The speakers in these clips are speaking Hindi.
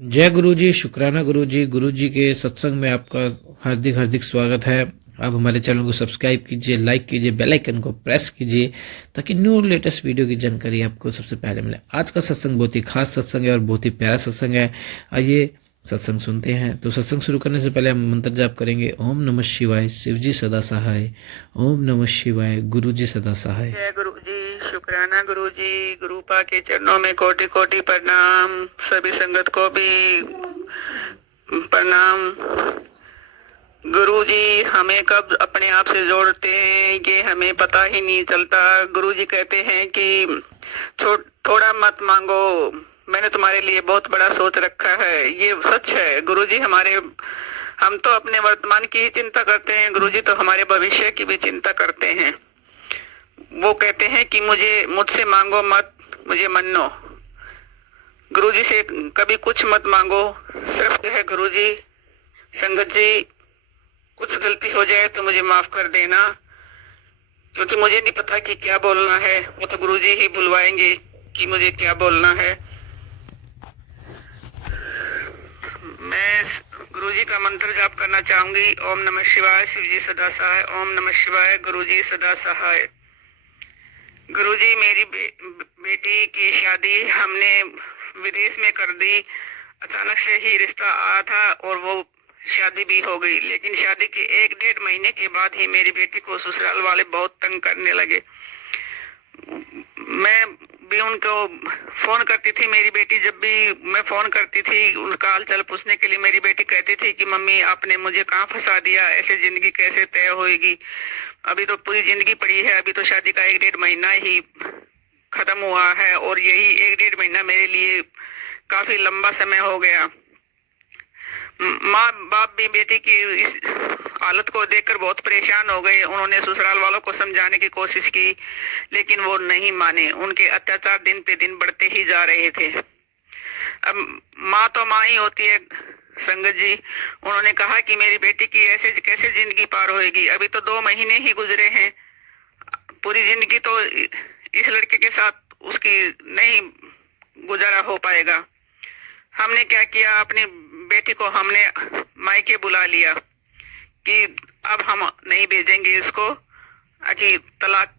जय गुरु जी, शुक्राना गुरु जी। गुरु जी के सत्संग में आपका हार्दिक हार्दिक स्वागत है। आप हमारे चैनल को सब्सक्राइब कीजिए, लाइक कीजिए, बेल आइकन को प्रेस कीजिए ताकि न्यू लेटेस्ट वीडियो की जानकारी आपको सबसे पहले मिले। आज का सत्संग बहुत ही खास सत्संग है और बहुत ही प्यारा सत्संग है। आइए सत्संग सुनते हैं। तो सत्संग शुरू करने से पहले हम मंत्र जाप करेंगे। ओम नमः शिवाय, शिव जी सदा सहाय। ओम नमः शिवाय, गुरु जी सदा सहाय। जय गुरु जी, शुक्राना गुरु जी। गुरुपा के चरणों में कोटि कोटि प्रणाम। सभी संगत को भी प्रणाम। गुरु जी हमें कब अपने आप से जोड़ते हैं ये हमें पता ही नहीं चलता। गुरु जी कहते हैं कि थोड़ा मत मांगो, मैंने तुम्हारे लिए बहुत बड़ा सोच रखा है। ये सच है गुरु जी। हम तो अपने वर्तमान की ही चिंता करते हैं, गुरु जी तो हमारे भविष्य की भी चिंता करते हैं। वो कहते हैं कि मुझसे मांगो मत, मुझे मन्नो। गुरु जी से कभी कुछ मत मांगो। सिर्फ है गुरु जी, संगत जी, कुछ गलती हो जाए तो मुझे माफ कर देना, क्योंकि मुझे नहीं पता कि क्या बोलना है। वो तो गुरु जी ही बुलवाएंगे कि मुझे क्या बोलना है। मैं गुरु जी का मंत्र जाप करना चाहूंगी। ओम नमः शिवाय, शिव जी सदा सहाय। ओम नमः शिवाय, गुरु जी सदा सहाय। गुरुजी मेरी बेटी की शादी हमने विदेश में कर दी। अचानक से ही रिश्ता आया था और वो शादी भी हो गई। लेकिन शादी के 1-1.5 महीने के बाद ही मेरी बेटी को ससुराल वाले बहुत तंग करने लगे। मैं भी उनको फोन करती थी। मेरी बेटी जब भी मैं फोन करती थी उनका हाल चाल पूछने के लिए, मेरी बेटी कहती थी कि मम्मी आपने मुझे कहाँ फंसा दिया, ऐसे जिंदगी कैसे तय होएगी। अभी तो पूरी जिंदगी पड़ी है, अभी तो शादी का 1-1.5 महीना ही खत्म हुआ है और यही 1-1.5 महीना मेरे लिए काफी लंबा समय हो गया। माँ बाप भी बेटी की इस हालत को देखकर बहुत परेशान हो गए। उन्होंने ससुराल वालों को समझाने की कोशिश की, लेकिन वो नहीं माने। उनके अत्याचार दिन पे दिन बढ़ते ही जा रहे थे। अब माँ तो माँ ही होती है संगत जी। उन्होंने कहा कि मेरी बेटी की ऐसे कैसे जिंदगी पार होएगी, अभी तो 2 महीने ही गुजरे हैं। पूरी जिंदगी तो इस लड़के के साथ उसकी नहीं गुजारा हो पाएगा। हमने क्या किया, अपनी बेटी को हमने मायके बुला लिया कि अब हम नहीं भेजेंगे इसको, कि तलाक।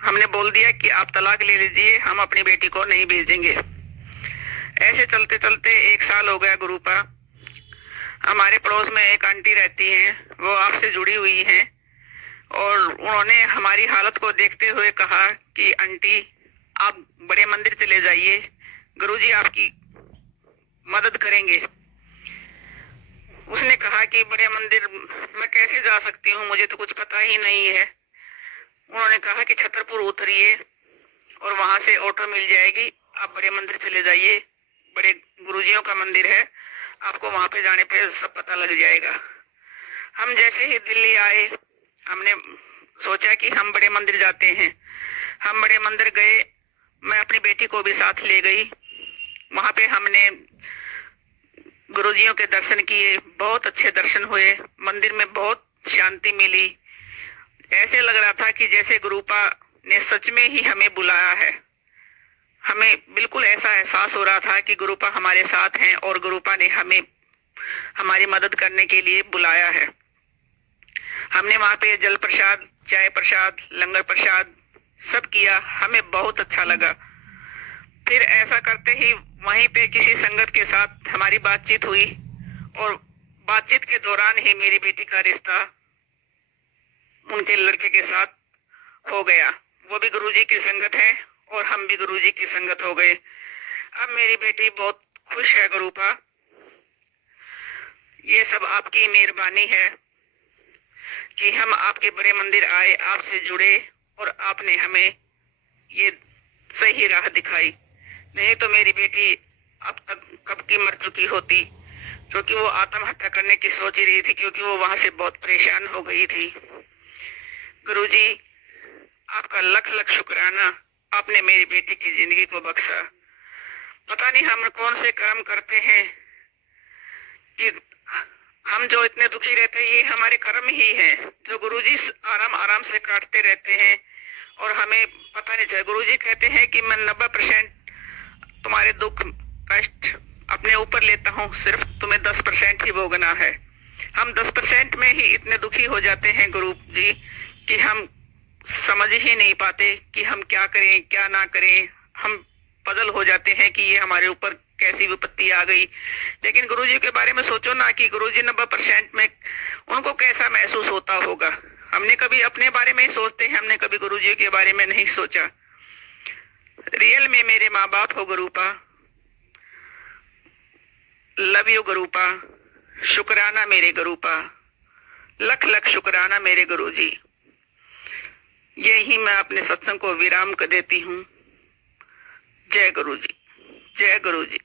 हमने बोल दिया कि आप तलाक ले लीजिए, हम अपनी बेटी को नहीं भेजेंगे। ऐसे चलते चलते 1 साल हो गया गुरुपा। हमारे पड़ोस में एक आंटी रहती हैं, वो आपसे जुड़ी हुई हैं और उन्होंने हमारी हालत को देखते हुए कहा कि आंटी आप बड़े मंदिर चले जाइए, गुरुजी आपकी मदद करेंगे। उसने कहा कि बड़े मंदिर मैं कैसे जा सकती हूँ, मुझे तो कुछ पता ही नहीं है। उन्होंने कहा कि छतरपुर उतरिए और वहां से ऑटो मिल जाएगी, आप बड़े मंदिर चले जाइए, बड़े गुरुजियों का मंदिर है, आपको वहां पे जाने पे सब पता लग जाएगा। हम जैसे ही दिल्ली आए, हमने सोचा कि हम बड़े मंदिर जाते हैं। हम बड़े मंदिर गए, मैं अपनी बेटी को भी साथ ले गई। वहां पे हमने गुरुजियों के दर्शन किए, बहुत अच्छे दर्शन हुए। मंदिर में बहुत शांति मिली। ऐसे लग रहा था कि जैसे गुरुपा ने सच में ही हमें बुलाया है। हमें बिल्कुल ऐसा एहसास हो रहा था कि गुरुपा हमारे साथ हैं और गुरुपा ने हमें हमारी मदद करने के लिए बुलाया है। हमने वहां पे जल प्रसाद, चाय प्रसाद, लंगर प्रसाद सब किया, हमें बहुत अच्छा लगा। फिर ऐसा करते ही वहीं पे किसी संगत के साथ हमारी बातचीत हुई और बातचीत के दौरान ही मेरी बेटी का रिश्ता उनके लड़के के साथ हो गया। वो भी गुरुजी की संगत है और हम भी गुरुजी की संगत हो गए। अब मेरी बेटी बहुत खुश है गुरुपा। ये सब आपकी मेहरबानी है कि हम आपके बड़े मंदिर आए, आपसे जुड़े और आपने हमें ये सही राह दिखाई। नहीं तो मेरी बेटी अब तक कब की मर चुकी होती, क्योंकि वो आत्महत्या करने की सोच ही रही थी, क्योंकि वो वहां से बहुत परेशान हो गई थी। गुरुजी आपका लख लख शुक्राना, आपने मेरी बेटी की जिंदगी को बख्शा। पता नहीं हम कौन से कर्म करते हैं कि हम जो इतने दुखी रहते हैं, ये हमारे कर्म ही हैं जो गुरुजी आराम आराम से काटते रहते हैं और हमें पता नहीं चले। गुरुजी कहते हैं कि मैं 90% तुम्हारे दुख कष्ट अपने अपने ऊपर लेता हूँ, सिर्फ तुम्हें 10% ही भोगना है। हम 10% में ही इतने दुखी हो जाते हैं गुरु जी कि हम समझ ही नहीं पाते कि हम क्या करें क्या ना करें। हम पजल हो जाते हैं कि ये हमारे ऊपर कैसी विपत्ति आ गई। लेकिन गुरुजी के बारे में सोचो ना कि गुरुजी 90% में उनको कैसा महसूस होता होगा। हमने कभी अपने बारे में ही सोचते हैं, हमने कभी गुरुजी के बारे में नहीं सोचा। रियल में मेरे माँ बाप हो गुरुपा, लव यू गुरुपा, शुक्राना मेरे गुरुपा, लख लख शुक्राना मेरे गुरुजी। यही मैं अपने सत्संग को विराम कर देती हूँ। जय गुरुजी, जय गुरुजी।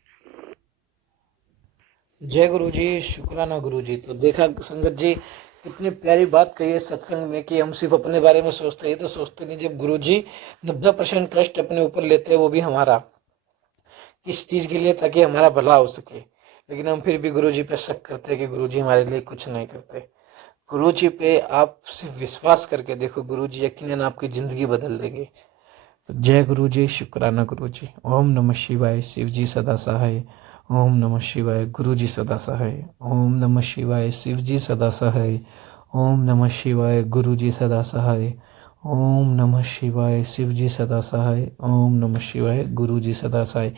जय गुरु जी, शुक्राना गुरु जी। तो देखा संगत जी, कितनी प्यारी बात कही है सत्संग में कि हम सिर्फ अपने बारे में सोचते हैं, तो सोचते नहीं। जब गुरु जी 90% कष्ट अपने ऊपर लेते हैं, वो भी हमारा किस चीज के लिए, ताकि हमारा भला हो सके। लेकिन हम फिर भी गुरु जी पे शक करते हैं कि गुरु जी हमारे लिए कुछ नहीं करते। गुरु जी पे आप सिर्फ विश्वास करके देखो, गुरु जी यकीनन आपकी जिंदगी बदल देंगे। तो जय गुरु जी, शुक्राना गुरु जी। ओम नमः शिवाय, शिव जी सदा सहाय। ओम नमः शिवाय, गुरु जी सदा सहाय। ओम नमः शिवाय, शिव जी सदा सहाय। ओम नमः शिवाय, गुरु जी सदा सहाय। ओम नमः शिवाय, शिव जी सदा सहाय। ओम नमः शिवाय, गुरु जी सदा सहाय।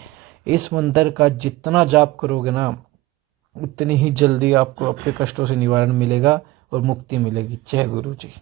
इस मंत्र का जितना जाप करोगे ना, उतनी ही जल्दी आपको आपके कष्टों से निवारण मिलेगा और मुक्ति मिलेगी। जय गुरु जी।